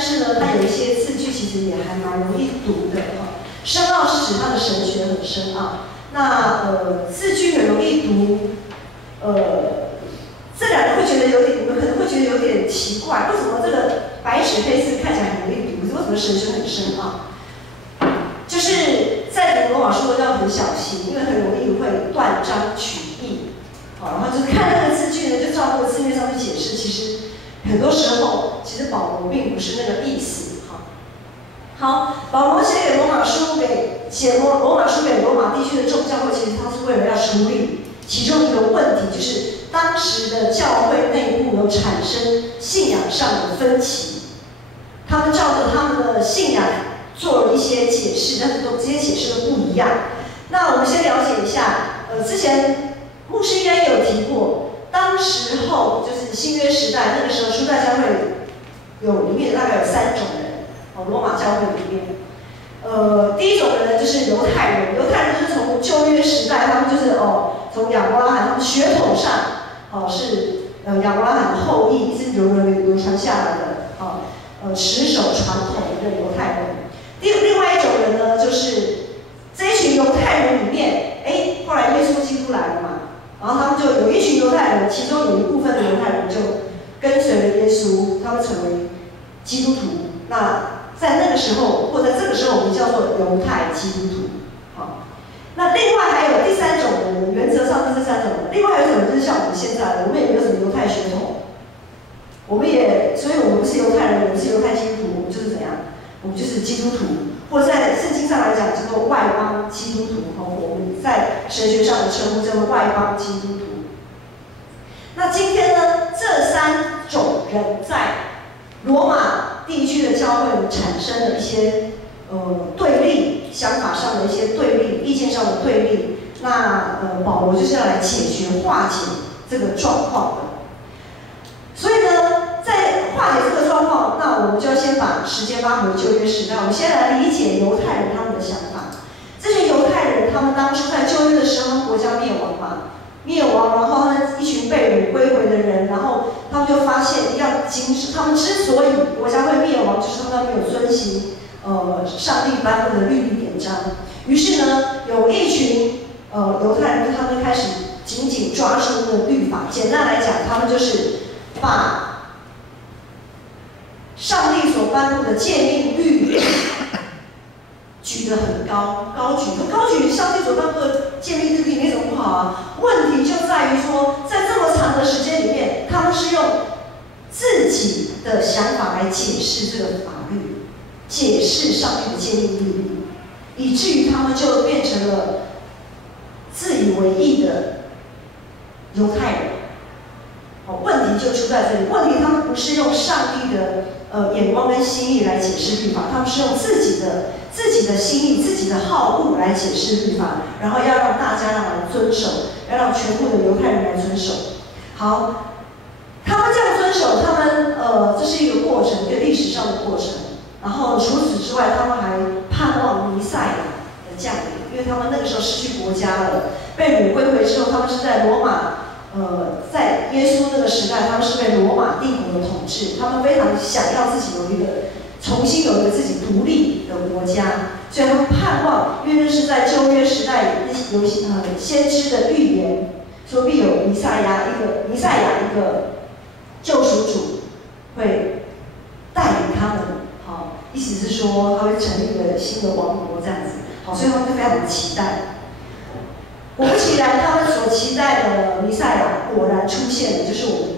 但是呢，它有一些字句其实也还蛮容易读的哈。深奥是指它的神学很深奥，那字句很容易读，这两个会觉得有点，你们可能会觉得有点奇怪，为什么这个白纸黑字看起来很容易读，为什么神学很深奥？就是在读罗马书要很小心，因为很容易会断章取义。好，然后就是看那个字句呢，就照那个字面上去解释。其实很多时候，其实保罗并不是那个意思。好，保罗写罗马书给罗马地区的众教会，其实他是为了要处理其中一个问题，就是当时的教会内部有产生信仰上的分歧，他们照着他们的信仰做了一些解释，但是这些解释都不一样。那我们先了解一下，之前牧师应该也有提过，当时候就是新约时代，那个时候初代教会里面大概有3种人，罗马教会里面，第一种人呢就是犹太人，犹太人就是从旧约时代，他们就是从亚伯拉罕，他们血统上是亚伯拉罕的后裔，一直流传下来的，持守传统的犹太人。另外一种人呢，就是这一群犹太人里面，后来耶稣基督来了嘛，然后他们就有一群犹太人，其中有一部分的犹太人就跟随了耶稣，他们成为基督徒。那在那个时候，或在这个时候，我们叫做犹太基督徒。好，那另外还有第3种人，原则上是这3种人。另外还有一种就是像我们现在的，我们也没有什么犹太血统，所以我们不是犹太人，我们是犹太基督徒，我们就是怎样？我们就是基督徒，或者在圣经上来讲叫做外邦基督徒。我们在神学上的称呼叫做外邦基督徒。那今天呢，这3种人在罗马地区的教会产生了一些对立，想法上的一些对立，意见上的对立。那保罗就是要来解决、化解这个状况的。所以呢，在化解这个状况，那我们就要先把时间拉回旧约时代，我们先来理解犹太人他们的想法。这些犹太人，他们当初在旧约的时候，国家灭亡嘛，然后他们一群被掳归回的人，然后他们就发现他们之所以国家会灭亡，就是他们没有遵行上帝颁布的律例典章。于是呢，有一群犹太人，他们开始紧紧抓住那个律法。简单来讲，他们就是把上帝所颁布的诫命律举得很高举上帝所颁布的诫命律没什么不好啊。问题就在于说，在这么长的时间里面，他们是用自己的想法来解释这个法律，解释上帝的诫命律，以至于他们就变成了自以为意的犹太人。问题就出在这里。问题他们不是用上帝的眼光跟心意来解释律法，他们是用自己的心意、自己的好恶来解释律法，然后要让大家来遵守，要让全部的犹太人来遵守。好，他们这样遵守，这是一个过程，一个历史上的过程。然后除此之外，他们还盼望弥赛亚的降临，因为他们那个时候失去国家了，被掳归回之后，他们是在罗马。在耶稣那个时代，他们是被罗马帝国的统治，他们非常想要自己重新有一个自己独立的国家，所以他们盼望，因为那是在旧约时代有先知的预言，说必有弥赛亚一个救赎主会带领他们，好，意思是说他会成立一个新的王国这样子，好，所以他们就非常的期待。果不其然，他们所期待的弥赛亚果然出现了，就是我们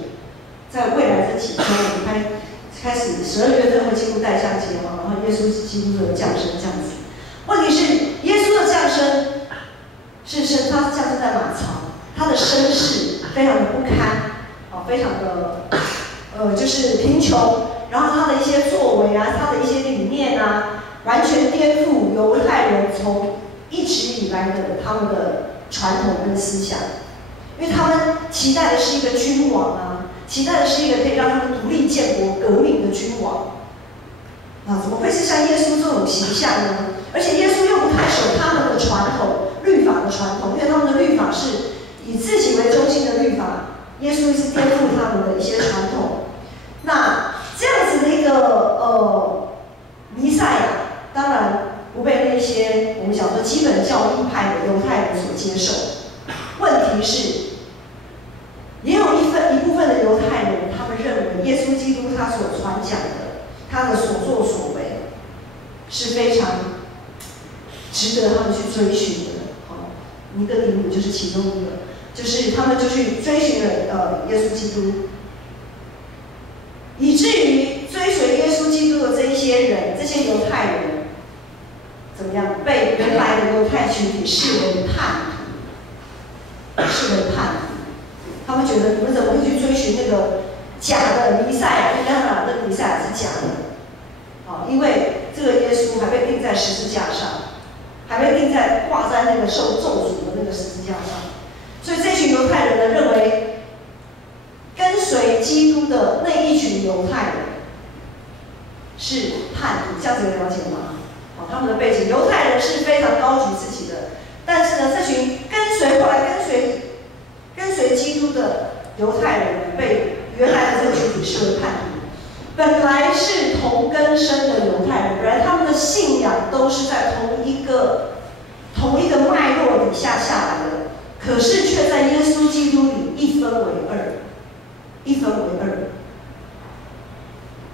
在未来这几天，我们开始12月份会进入代降节嘛，然后耶稣基督的降生这样子。问题是，耶稣的降生他降生在马槽，他的身世非常的不堪，非常的就是贫穷，然后他的一些作为啊，他的一些理念啊，完全颠覆犹太人从一直以来的他们的传统跟思想，因为他们期待的是一个君王啊，期待的是一个可以让他们独立建国、革命的君王。怎么会是像耶稣这种形象呢？而且耶稣又不太守他们的传统、律法的传统，因为他们的律法是以自己为中心的律法，耶稣是颠覆他们的一些传统。那这样子的一个当然不被那些我们讲说基本教义派的犹太人所接受。问题是，也有一部分的犹太人，他们认为耶稣基督他所传讲的，他的所作所为是非常值得他们去追寻的。尼哥底母就是其中一个，就是他们就去追寻了耶稣基督，以至于追随耶稣基督的这一些人，这些犹太人怎么样？被原来的犹太群体视为叛徒，视为叛徒。他们觉得你们怎么会去追寻那个假的弥赛亚？当然，那个弥赛亚是假的，因为这个耶稣还被钉在十字架上。还被钉在挂在那个受咒诅的那个十字架上，所以这群犹太人呢认为，跟随基督的那一群犹太人是叛徒，这样子有了解吗？他们的背景，犹太人是非常高举自己的，但是呢，这群后来跟随基督的犹太人被原来的这个群体视为叛徒。本来是同根生的犹太人，本来他们的信仰都是在同一个脉络底下下来的，可是却在耶稣基督里一分为二，一分为二。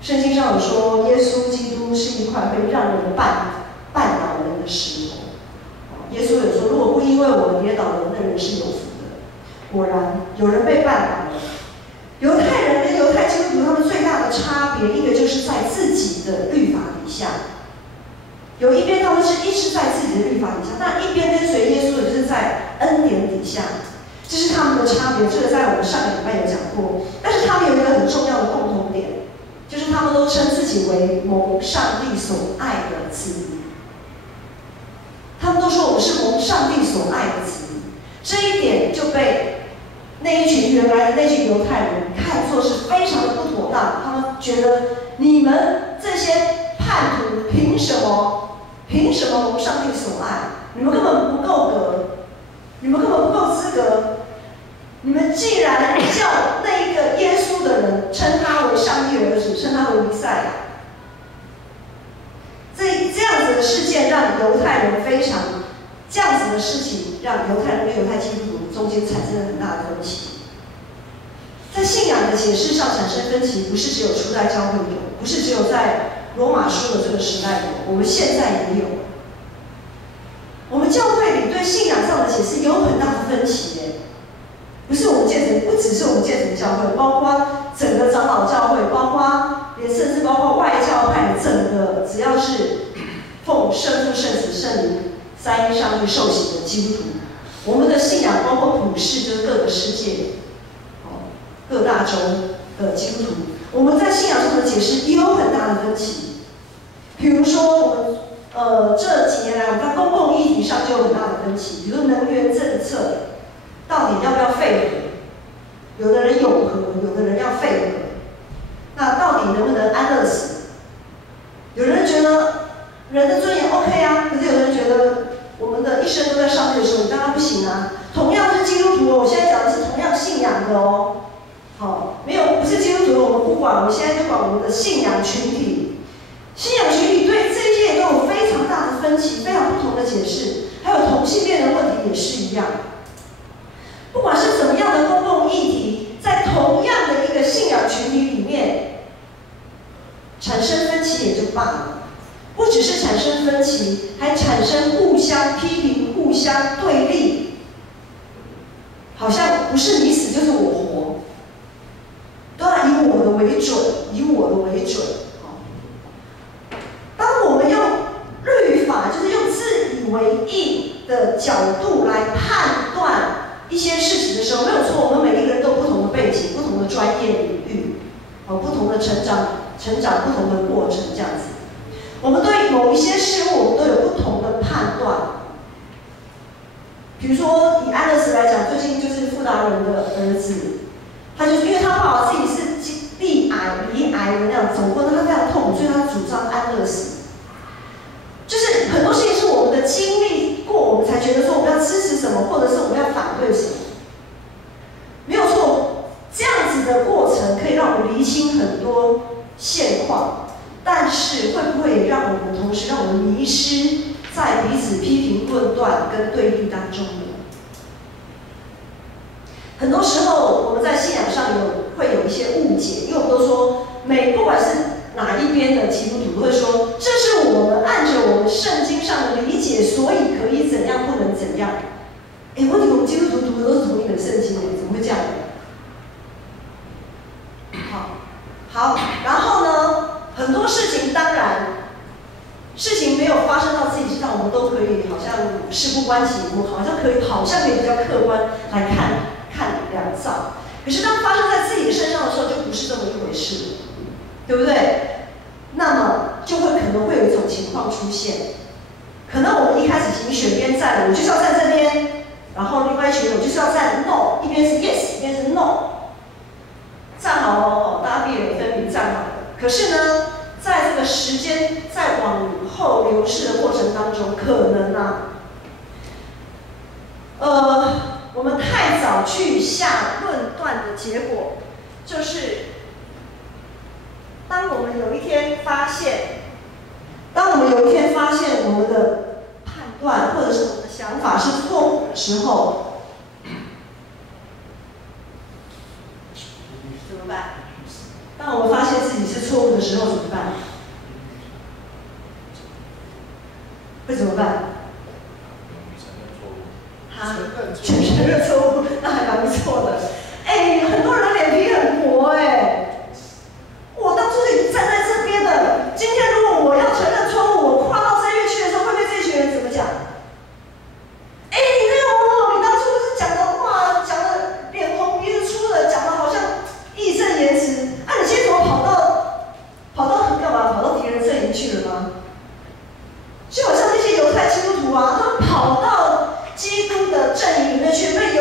圣经上有说，耶稣基督是一块会让人绊倒人的石头。耶稣有说，如果不因为我们跌倒了，那人是有福的。果然，有人被绊倒了。犹太人跟犹太基督徒他们最大的差别，一个就是在自己的律法底下，有一边他们是一直在自己的律法底下，但一边跟随耶稣的就是在恩典底下，这是他们的差别。这个在我们上个礼拜有讲过，但是他们有一个很重要的共同点，就是他们都称自己为蒙上帝所爱的子民。他们都说我们是蒙上帝所爱的子民，这一点就被那一群原来的那群犹太人看作是非常的不妥当，他们觉得你们这些叛徒凭什么蒙上帝所爱？你们根本不够格，你们根本不够资格。你们既然叫那一个耶稣的人称他为上帝儿子，称他为弥赛亚，这样子的事件让犹太人非常，这样子的事情让犹太人跟犹太基督徒中间产生了很大的分歧。在信仰的解释上产生分歧，不是只有初代教会有，不是只有在罗马书的这个时代有，我们现在也有。我们教会里对信仰上的解释有很大的分歧耶，不是我们不只是我们建成教会，包括整个长老教会，甚至包括外教派的整个，只要是奉圣父、圣子、圣灵三一上帝受洗的基督徒，我们的信仰包括普世，就是各个世界。各大洲的基督徒，我们在信仰上的解释也有很大的分歧。比如说，我们这几年来，我们在公共议题上就有很大的分歧。比如说能源政策，到底要不要废核？有的人永核，有的人要废核。那到底能不能安乐死？有人觉得人的尊严 OK 啊，可是有的人觉得我们的一生都在上帝的时候，你当然不行啊。同样是基督徒哦，我现在讲的是同样信仰的哦。没有，不是基督徒，我们不管，我们现在就管我们的信仰群体。信仰群体对这些也都有非常大的分歧，非常不同的解释。还有同性恋的问题也是一样。不管是怎么样的公共议题，在同样的一个信仰群体里面产生分歧也就罢了，不只是产生分歧，还产生互相批评、互相对立，好像不是你死就是我活。都要以我的为准，以我的为准。当我们用律法，就是用自以为义的角度来判断一些事情的时候，没有错。我们每一个人都有不同的背景、不同的专业领域，不同的成长不同的过程，这样子。我们对某一些事物，我们都有不同的判断。比如说，以安乐死来讲，最近就是傅达仁的儿子。他就是因为他爸爸自己是罹癌的那样走过，他非常痛苦，所以他主张安乐死。就是很多事情是我们的经历过，我们才觉得说我们要支持什么，或者是我们要反对什么。没有错，这样子的过程可以让我们厘清很多现况，但是会不会也让我们同时让我们迷论断跟对立当中呢？很多时候我们在信仰上会有一些误解，因为我们都说不管是哪一边的基督徒都会说，这是我们按着我们圣经上的理解，所以可以怎样，不能怎样。问题我们基督徒读的都是同一本圣经，怎么会这样呢？好，然后呢，很多事情当然，事情没有发生到自己身上，我们都可以好像事不关己，我们好像可以比较客观来看两造。可是当发生在自己身上的时候，就不是这么一回事了，对不对？那么就可能会有一种情况出现，可能我们一开始已经选边站了，我就是要站这边，然后另外一群人我就是要站 no， 一边是 yes， 一边是 no。站好哦，大家壁垒分明站好了。可是呢，在这个时间在往后流逝的过程当中，可能我们太早去下论断的结果，就是当我们有一天发现我们的判断或者是我们的想法是错误的时候。怎么办？当我们发现自己是错误的时候怎么办？会怎么办？承认错误，那还蛮不错的。很多人脸皮很薄我当初已经站在这边了，今天如果我要承认错误，我跨到这边去的时候，会被这群人怎么讲？你那个你当初不是讲的脸红鼻子粗的，讲的好像义正言辞，你今天怎么跑到干嘛？跑到敌人阵营去了吗？就好像那些犹太基督徒他们跑到基督的阵营里面去，被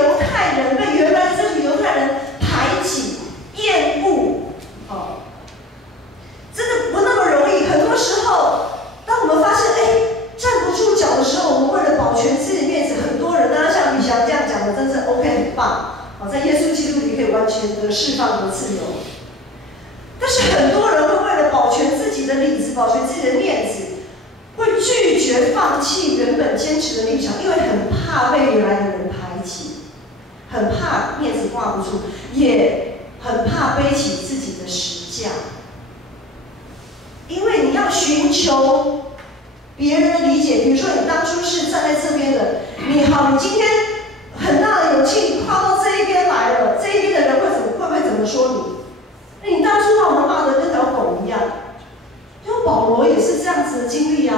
原来的这群犹太人排挤、厌恶，真的不那么容易。很多时候，当我们发现站不住脚的时候，我们为了保全自己的面子，很多人像李翔这样讲的，真是 OK 很棒。在耶稣基督里可以完全的释放和自由。但是很多人会为了保全自己的理智、保全自己的面子，会拒绝放弃原本坚持的立场，因为很怕被原来的人排挤，很怕面子挂不住，也很怕背起自己的十架。因为你要寻求别人的理解，比如说你当初是站在这边的，你今天很大的勇气，你跨到这一边来了，这一边的人会不会怎么说你？你当初把我们骂得跟条狗一样。因为保罗也是这样子的经历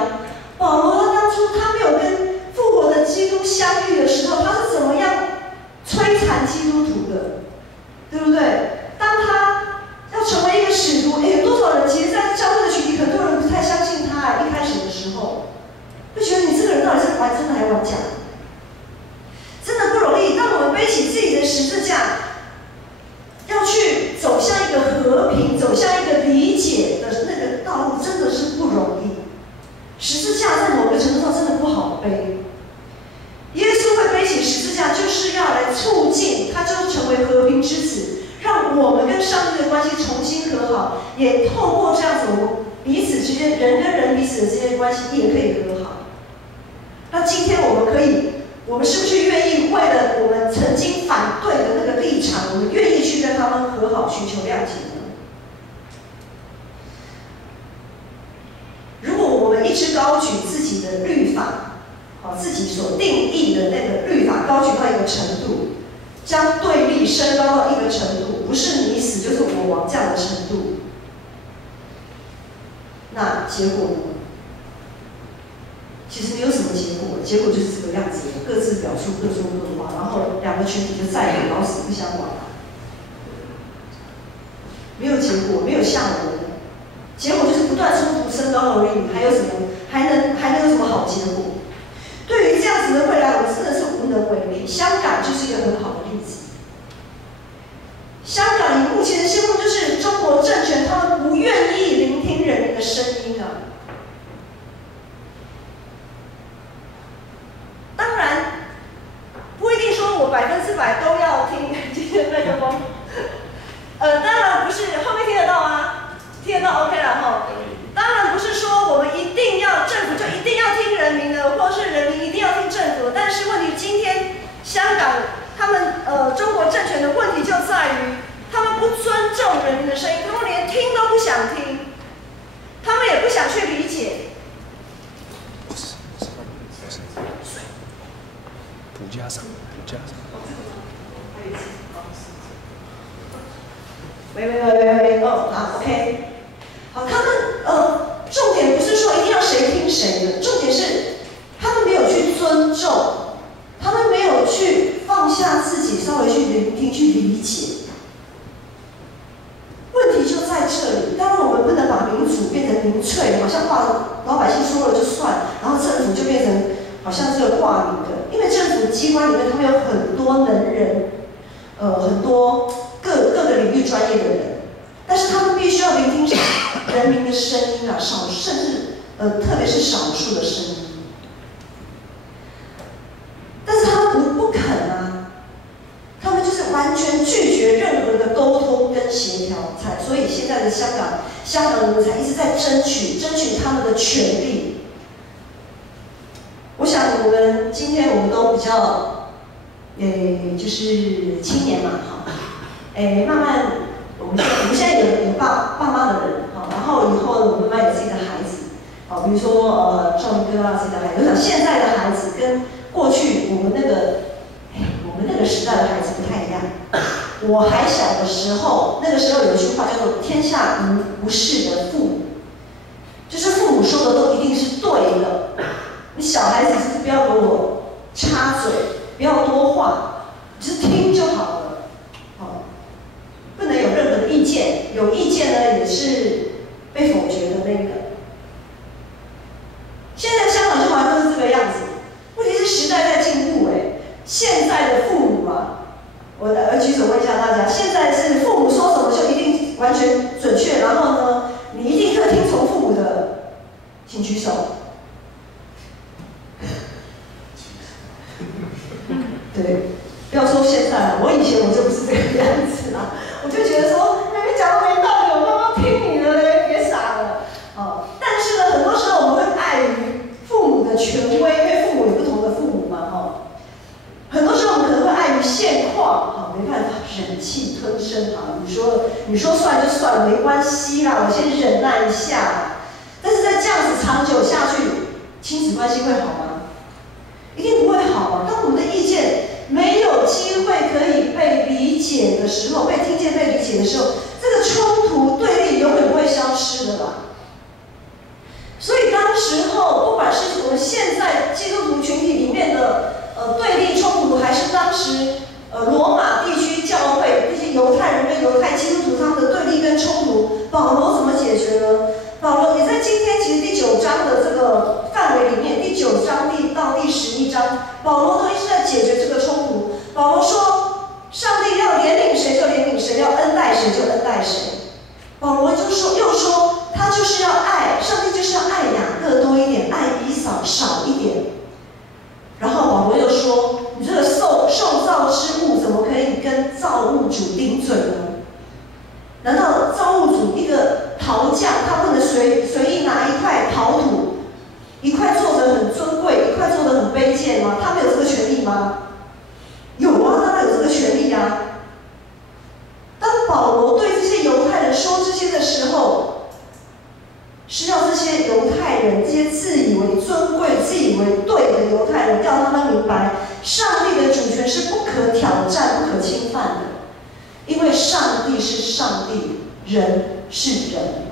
保罗当初他没有跟复活的基督相遇的时候，他是怎么样摧残基督徒的，对不对？当他要成为一个使徒，有多少人其实，在教会的群体，很多人不太相信他一开始的时候，就觉得你这个人到底是玩真的还玩假？真的不容易。当我们背起自己的十字架，要去走向一个和平、走向一个理解的那个道路，真的是不容易。十字架在某个程度上真的不好背。耶稣会背起十字架，就是要来促进，他就成为和平之子，让我们跟上帝的关系重新和好。也透过这样子，我们彼此之间，人跟人彼此的之间的关系也可以和好。那今天我们是不是愿意为了我们曾经反对的那个立场，我们愿意去跟他们和好，寻求谅解呢？如果我们一直高举自己的律法，自己所定义的那个律法高举到一个程度，将对立升高到一个程度，不是你死就是我亡这样的程度，那结果呢？其实没有什么结果，结果就是这个样子，各自表述，各说各话，然后两个群体就再也老死不相往来。没有结果，没有下文，结果就是不断冲突升高而已，还有什么？还能有什么好结果？对于这样子的未来，我们真的是无能为力。香港就是一个很好的例子。香港以目前的现况，就是中国政权他们不愿意聆听人民的声音当然，不一定说我100%都要听今天的麦克风。当然不是，后面听得到吗？听得到 OK 了哈。当然不是说我们一定要政府就一定要听人民的，或是人民一定要听政去理解。补加上。喂，哦，好 ，OK， 好，他们重点不是说一定要谁听谁的，重点是他们没有去尊重，他们没有去放下自己，稍微去聆听、去理解。问题就在这里。当然，我们不能把民主变成民粹，好像话老百姓说了就算，然后政府就变成好像这个挂名的。因为政府机关里面，他们有很多能人，很多各个领域专业的人，但是他们必须要聆听人民的声音啊，甚至特别是少数的声音。但是他们不肯啊，他们就是完全拒绝任何的沟通跟协调，所以现在的香港人才一直在争取他们的权利。我想今天我们都比较，就是青年嘛，哈，慢慢我们现在有爸妈的人，好，然后以后我们慢慢有自己的孩子，好，比如说赵明哥啊自己的孩子，我想现在的孩子跟过去我们那个时代的孩子不太一样。我还小的时候，那个时候有一句话叫做"天下无不是的父母"，就是父母说的都一定是对的。你小孩子就是不要给我插嘴，不要多话，就是听就好了，好，不能有任何的意见。有意见呢，也是被否决的那个。现在香港就好像都是这个样子。问题是时代在进步，现在的父母啊，我举手问一下大家，现在是父母说什么就一定完全准确，然后呢，你一定会听从父母的，请举手。对，不要说现在了，我以前我就不是这个样子啦，我就觉得说，你讲的没道理，我刚刚听你的嘞，别傻了。但是呢，很多时候我们会碍于父母的权威，因为父母有不同的父母嘛，很多时候我们可能会碍于现况，没办法，忍气吞声啊。你说算就算，没关系啦，我先忍耐一下。但是在这样子长久下去，亲子关系会好吗？一定不会好啊！当我们的意见没有机会可以被理解的时候，被听见、被理解的时候，这个冲突对立永远不会消失的啦。所以当时候，不管是我们现在基督徒群体里面的对立冲突，还是当时罗马地区教会那些犹太人跟犹太基督徒他们的对立跟冲突，保罗怎么解决呢？保罗也在今天其实第9章的这个范围里面，第9章到第11章，保罗都一直在解决这个冲突。保罗说，上帝要怜悯谁就怜悯谁，要恩待谁就恩待谁。保罗又说，他就是要爱，上帝就是要爱雅各多一点，爱以扫少一点。然后保罗又说，你这个受造之物怎么可以跟造物主顶嘴呢？难道造物主一个陶匠，他不能随意拿一块陶土，一块做得很尊贵，一块做得很卑贱吗？他没有这个权利吗？有啊，当然有这个权利啊。当保罗对这些犹太人说这些的时候，是要这些犹太人，这些自以为尊贵、自以为对的犹太人，要他们明白，上帝的主权是不可挑战、不可侵犯的。因为上帝是上帝，人是人，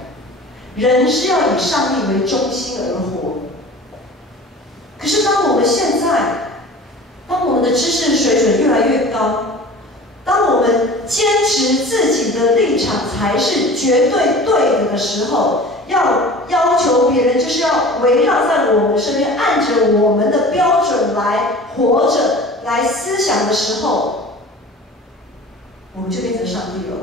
人是要以上帝为中心而活。可是当我们的知识水准越来越高，当我们坚持自己的立场才是绝对对的时候，要求别人就是要围绕在我们身边，按着我们的标准来活着、来思想的时候，我们就变成上帝了。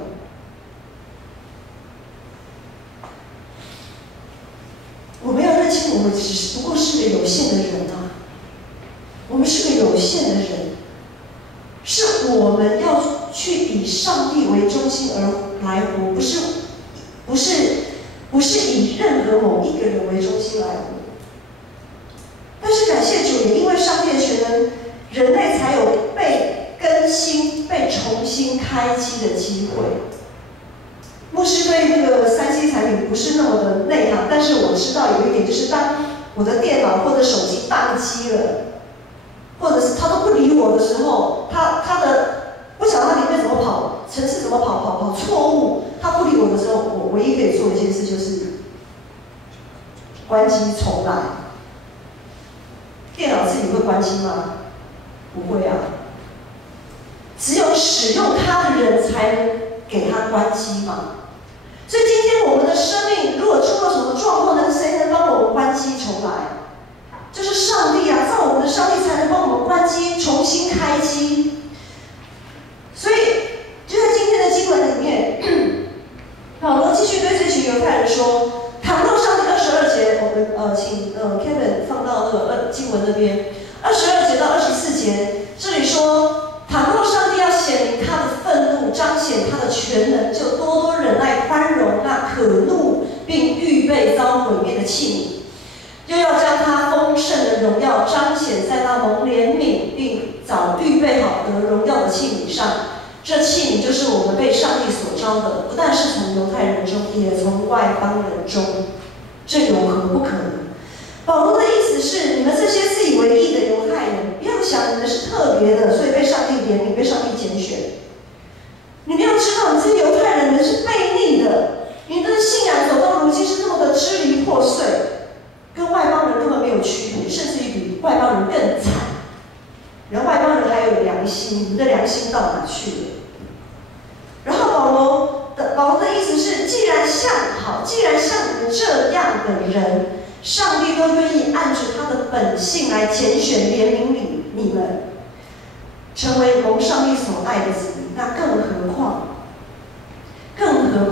我们要认清，我们只不过是个有限的人啊，我们是个有限的人，是我们要去以上帝为中心而来活，不是以任何某一个人为中心来活。但是感谢主，也因为上帝的全能，人类才有被更新、被重新开机的机会。牧师对那个3C 产品不是那么的内行，但是我知道有一点，就是当我的电脑或者手机宕机了，或者是它都不理我的时候，它的不晓得它里面怎么跑，程式怎么跑错误，它不理我的时候，我唯一可以做的一件事就是关机重来。电脑自己会关机吗？不会啊。只有使用它的人才能给它关机嘛。所以今天我们的生命如果出了什么状况，谁能帮我们关机重来？就是上帝啊，造我们的上帝才能帮我们关机，重新开机。所以就在今天的经文里面，保罗继续对这群犹太人说：倘若上帝22节，我们请Kevin 放到那个经文那边，22节到24节，这里说。倘若上帝要显明他的愤怒，彰显他的全能，就多多忍耐宽容那可怒，并预备遭毁灭的器皿，又要将他丰盛的荣耀彰显在那蒙怜悯并早预备好得荣耀的器皿上。这器皿就是我们被上帝所招的，不但是从犹太人中，也从外邦人中。这有何不可能？保罗的意思是，你们这些自以为义的犹太人，不要想你们是特别的，所以被上帝怜悯，被上帝拣选。你们要知道，你这些犹太人，你们是悖逆的，你们的信仰走到如今是那么的支离破碎，跟外邦人根本没有区别，甚至于比外邦人更惨。然后外邦人还有良心，你们的良心到哪去了？然后保罗的意思是，既然像你们这样的人。上帝都愿意按着他的本性来拣选怜悯你们，成为蒙上帝所爱的子民。那更何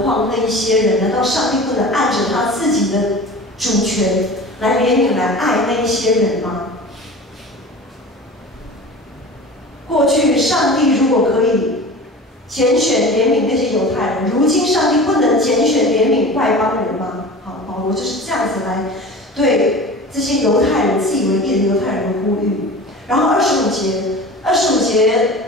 况那一些人，难道上帝不能按着他自己的主权来怜悯、来爱那一些人吗？过去上帝如果可以拣选怜悯那些犹太人，如今上帝不能拣选怜悯外邦人吗？好，保罗就是这样子来。对这些犹太人自以为义的犹太人的呼吁。然后25节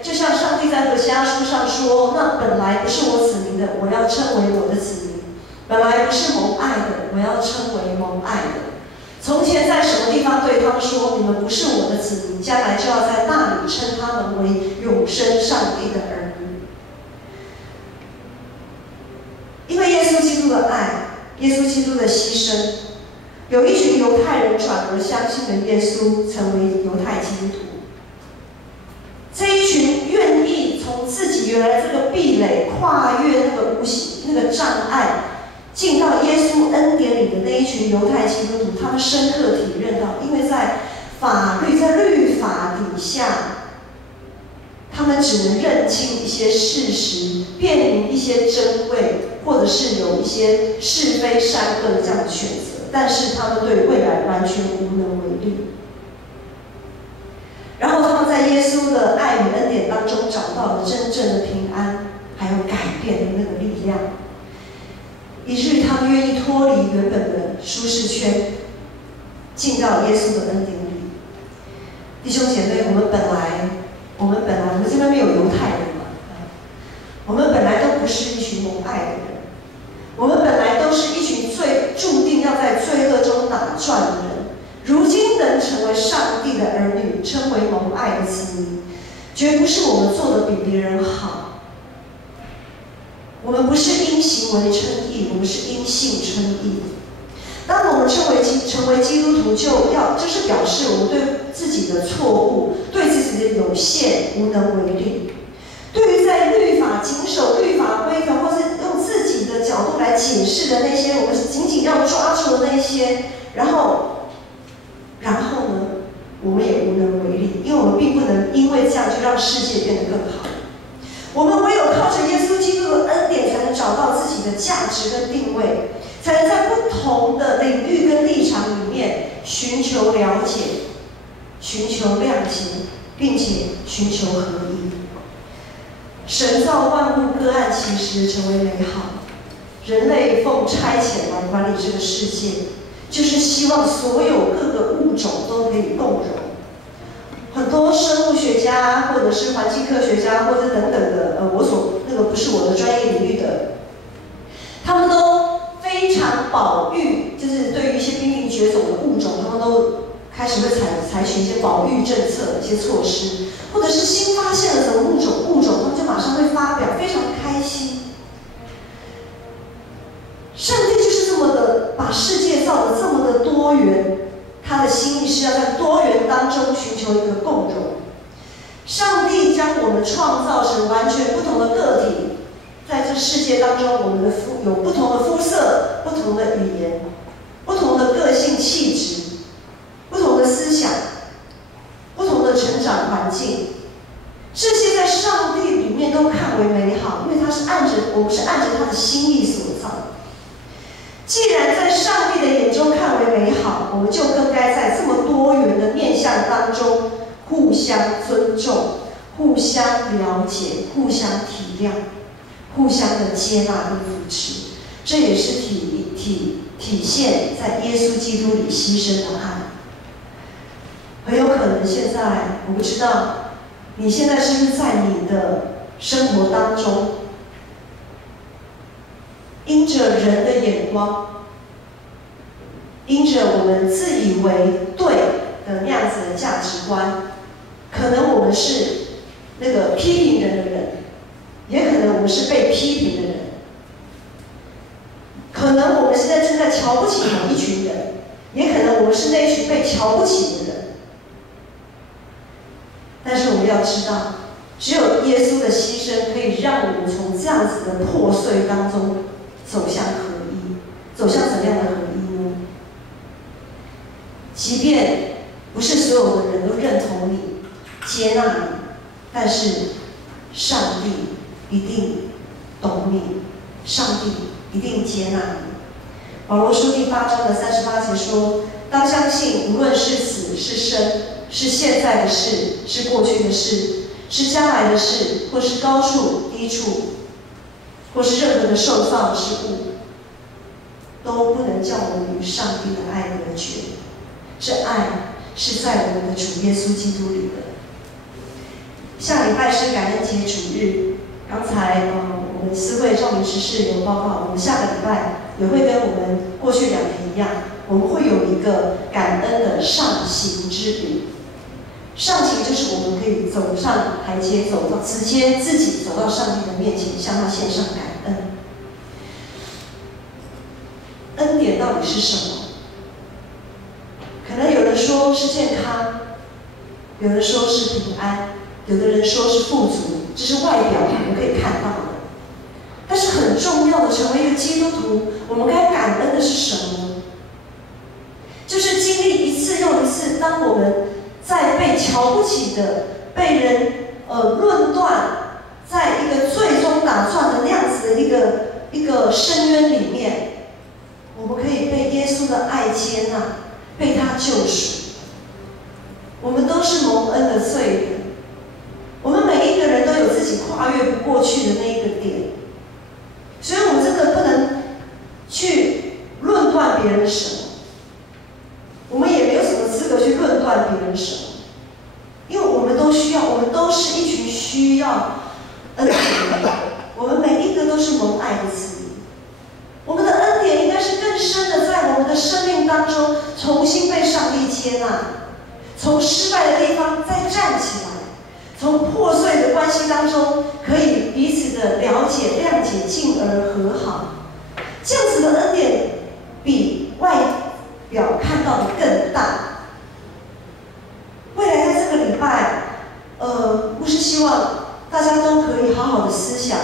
就像上帝在何西阿书上说：那本来不是我子民的，我要称为我的子民；本来不是蒙爱的，我要称为蒙爱的。从前在什么地方对他们说：你们不是我的子民，将来就要在那里称他们为永生上帝的儿女。因为耶稣基督的爱，耶稣基督的牺牲。有一群犹太人转而相信了耶稣，成为犹太基督徒。这一群愿意从自己原来这个壁垒跨越那个无形那个障碍，进到耶稣恩典里的那一群犹太基督徒，他们深刻体认到，因为在律法底下，他们只能认清一些事实，辨明一些真伪，或者是有一些是非善恶的这样的选择。但是他们对未来完全无能为力。然后他们在耶稣的爱与恩典当中找到了真正的平安，还有改变的那个力量，以至于他们愿意脱离原本的舒适圈，进到耶稣的恩典里。弟兄姐妹，我们本来这边没有犹太人嘛，我们本来都不是一群蒙爱的人。我们本来都是一群注定要在罪恶中打转的人，如今能成为上帝的儿女，称为蒙爱的子民，绝不是我们做的比别人好。我们不是因行为称义，我们是因信称义。当我们成为基督徒，就是表示我们对自己的错误、对自己的有限无能为力。对于在律法谨守律法规条，或是用自己的角度来解释的那些，我们仅仅要抓住的那些，然后呢，我们也无能为力，因为我们并不能因为这样就让世界变得更好。我们唯有靠着耶稣基督的恩典，才能找到自己的价值跟定位，才能在不同的领域跟立场里面寻求了解、寻求谅解，并且寻求合一。神造万物各按其时成为美好，人类奉差遣来管理这个世界，就是希望所有各个物种都可以共融。很多生物学家或者是环境科学家或者等等的，不是我的专业领域的，保育，就是对于一些濒临绝种的物种，他们都开始会采取一些保育政策、一些措施，或者是新发现了什么物种，他们就马上会发表，非常开心。上帝就是这么的把世界造得这么的多元，他的心意是要在多元当中寻求一个共融。上帝将我们创造成完全不同的个体，在这世界当中，我们有不同的肤色、不同的语言、不同的个性气质、不同的思想、不同的成长环境，这些在上帝里面都看为美好，因为我们是按着他的心意所造。既然在上帝的眼中看为美好，我们就更该在这么多元的面向当中互相尊重、互相了解、互相体谅、互相的接纳跟扶持。这也是体现在耶稣基督里牺牲的爱。很有可能现在我不知道你现在是不是在你的生活当中，因着人的眼光，因着我们自以为对的那样子的价值观，可能我们是那个批评人的人，也可能我们是被批评的人，可能我们现在正在瞧不起某一群人，也可能我们是那一群被瞧不起的人。但是我们要知道，只有耶稣的牺牲可以让我们从这样子的破碎当中走向合一，走向怎样的合一呢？即便不是所有的人都认同你、接纳你，但是上帝一定懂你，上帝一定接纳你。保罗书第8章的38节说：“当相信，无论是死是生，是现在的事，是过去的事，是将来的事，或是高处低处，或是任何的受造之物，都不能叫我们与上帝的爱隔绝。这爱是在我们的主耶稣基督里的。”下礼拜是感恩节主日，刚才我们思会赵明执事有报告，我们下个礼拜也会跟我们过去2年一样，我们会有一个感恩的上行之旅。上行就是我们可以走上台阶，直接自己走到上帝的面前，向他献上感恩。恩典到底是什么？可能有人说是健康，有人说是平安，有的人说是富足，这是外表我们可以看到的。但是很重要的，成为一个基督徒，我们该感恩的是什么呢？就是经历一次又一次，当我们在被瞧不起的、被人论断，在一个最终打转的那样子的一个深渊里面，我们可以被耶稣的爱接纳，被他救赎。我们都是蒙恩的罪人，我们每一个人都有自己跨越不过去的那一个点，所以我们真的不能去论断别人什么，我们也没有什么资格去论断别人什么，因为我们都需要，我们都是一群需要恩典的人，我们每一个都是蒙爱的子民。我们的恩典应该是更深的，在我们的生命当中重新被上帝接纳，从失败的地方再站起来，从破碎的关系当中可以彼此的了解、谅解，进而和好。这样子的恩典比外表看到的更大。未来在这个礼拜，牧师希望大家都可以好好的思想，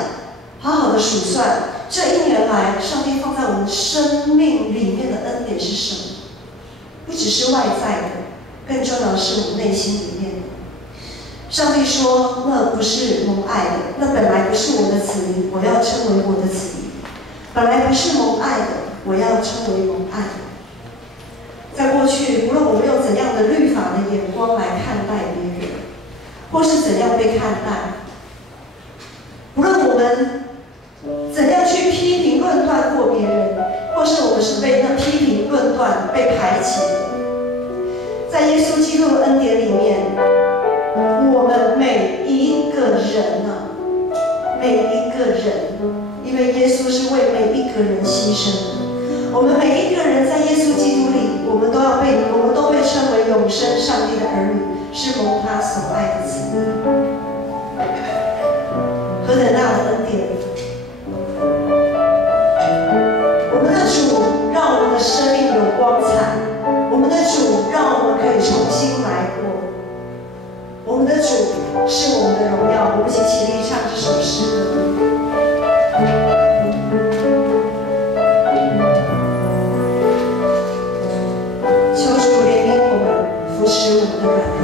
好好的数算这1年来上帝放在我们生命里面的恩典是什么？不只是外在的，更重要的是我们内心里面的。上帝说：“那不是蒙爱的，那本来不是我的子民，我要称为我的子民；本来不是蒙爱的，我要称为蒙爱的。”在过去，无论我们用怎样的律法的眼光来看待别人，或是怎样被看待，无论我们怎样去批评论断过别人，或是我们是被那批评论断被排挤的，在耶稣基督的恩典里面，我们每一个人啊，每一个人，因为耶稣是为每一个人牺牲的，我们每一个人在耶稣基督里，我们都被称为永生上帝的儿女，是蒙他所爱的子民。何等大的恩典！我们的主让我们的生命有光彩，我们的主让我们可以重新来过，我们的主是我们的荣耀。我们一起起立唱这首诗歌。扶持我们的软弱。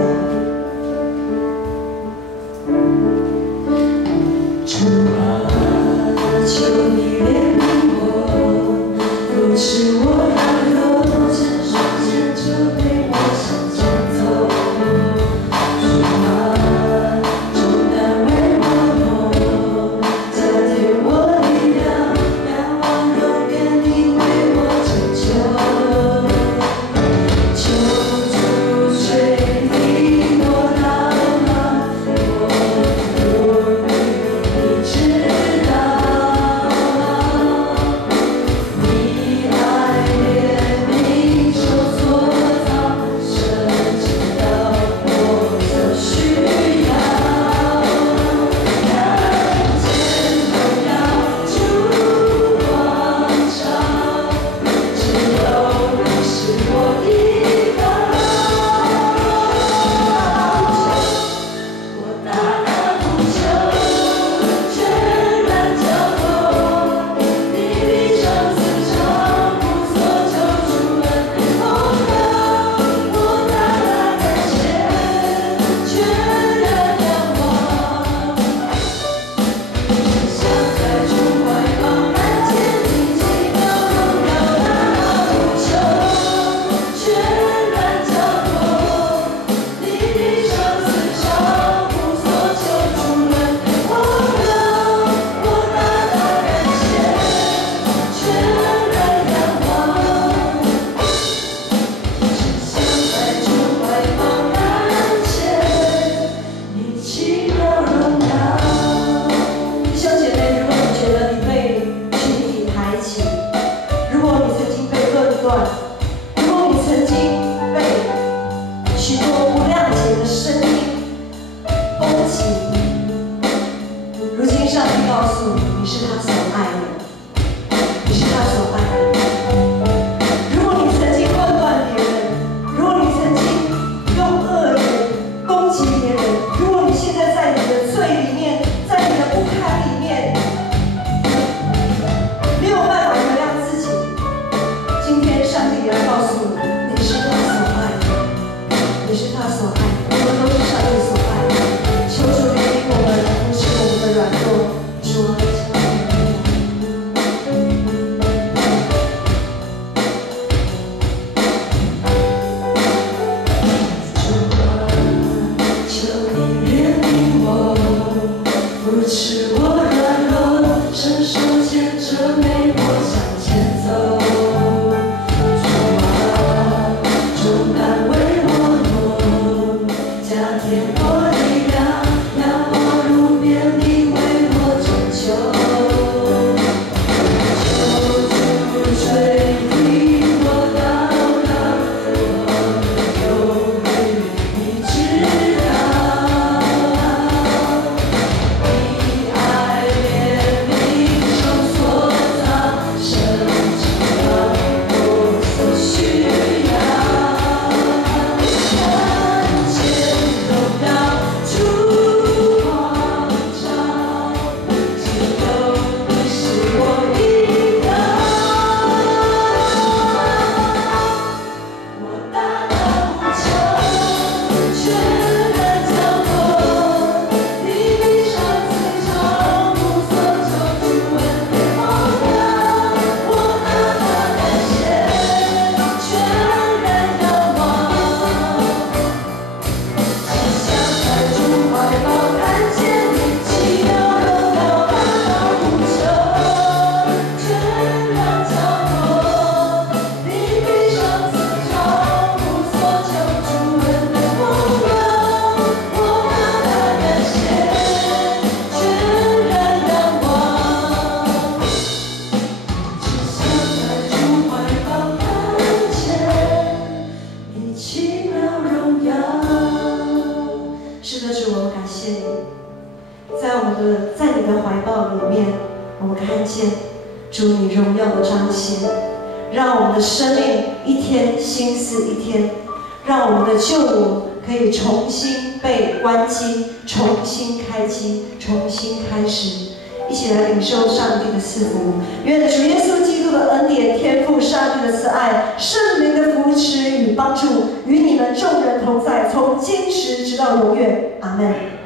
怀抱里面，我们看见主你荣耀的彰显，让我们的生命一天新似一天，让我们的旧我可以重新被关机，重新开机，重新开始。一起来领受上帝的赐福，愿主耶稣基督的恩典、天父上帝的慈爱、圣灵的扶持与帮助，与你们众人同在，从今时直到永远。阿们。